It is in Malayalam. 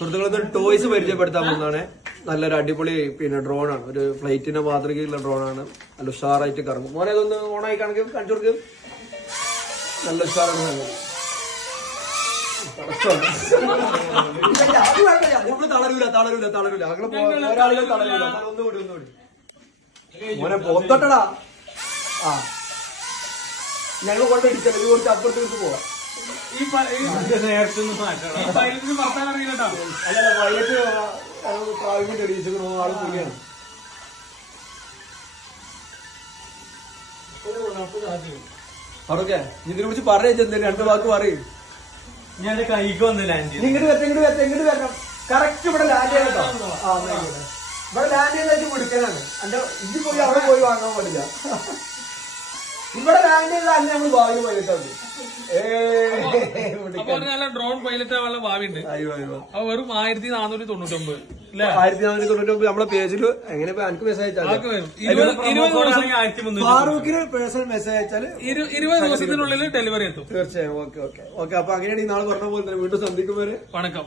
സുഹൃത്തുക്കളൊരു ടോയ്സ് പരിചയപ്പെടുത്താൻ പോകുന്നതാണ്. നല്ലൊരു അടിപൊളി ഡ്രോണാണ്. ഒരു ഫ്ലൈറ്റിന്റെ മാതൃകയിലുള്ള ഡ്രോണാണ്. നല്ല ഉഷാറായിട്ട് കറങ്ങും. മോനെ അതൊന്ന് ഓണായി കാണിക്കും, കാണിച്ചു കൊടുക്കും. നല്ല ഉഷാറാണ്. തളരൂല ഒരാളുകൾ തളരൂല. ഒന്നുകൂടി മോനെ പോത്തട്ടടാ. ആ ഞങ്ങൾ കൊണ്ടിടിച്ചല്ലോ, ഇത് കുറച്ച് അപ്പുറത്തേക്ക് പോവാം. അല്ലല്ല പൈലറ്റ് പ്രാവശ്യം തെളിയിച്ചിരിക്കണോ ആള് പുള്ളിയാണ്. അവിടൊക്കെ ഇതിനെ കുറിച്ച് പറയാൻ രണ്ടു വാക്ക് പറയും. ഞാൻ കൈക്ക് വന്ന് ലാൻഡ് ഇങ്ങോട്ട് വരണം. കറക്റ്റ് ഇവിടെ ലാൻഡ് ചെയ്യട്ടോ. ഇവിടെ ലാൻഡ് ചെയ്ത് പിടിക്കാനാണ്. എന്റെ ഇത് പോയി അവിടെ പോയി വാങ്ങാൻ പാടില്ല. ഇവിടെ ലാൻഡ് ചെയ്താൽ അന്നെ നമ്മള് ഭാവി പൈലറ്റാണ്. നല്ല ഡ്രോൺ പൈലറ്റ് ആവാനുള്ള ഭാവിയുണ്ട്. അപ്പൊ വെറും 1499 1499 നമ്മളെ പേജിൽ എങ്ങനെ എനിക്ക് മെസ്സേജ് ഫാറൂഖിന് പേഴ്സണൽ മെസ്സേജ് അയച്ചാൽ 20 ദിവസത്തിനുള്ളിൽ ഡെലിവറി എത്തും. തീർച്ചയായും. ഓക്കെ. അപ്പൊ അങ്ങനെയാണ് ഈ നാളെ പറഞ്ഞ പോലെ തന്നെ വീണ്ടും സന്ധിക്കും വരെ വണക്കം.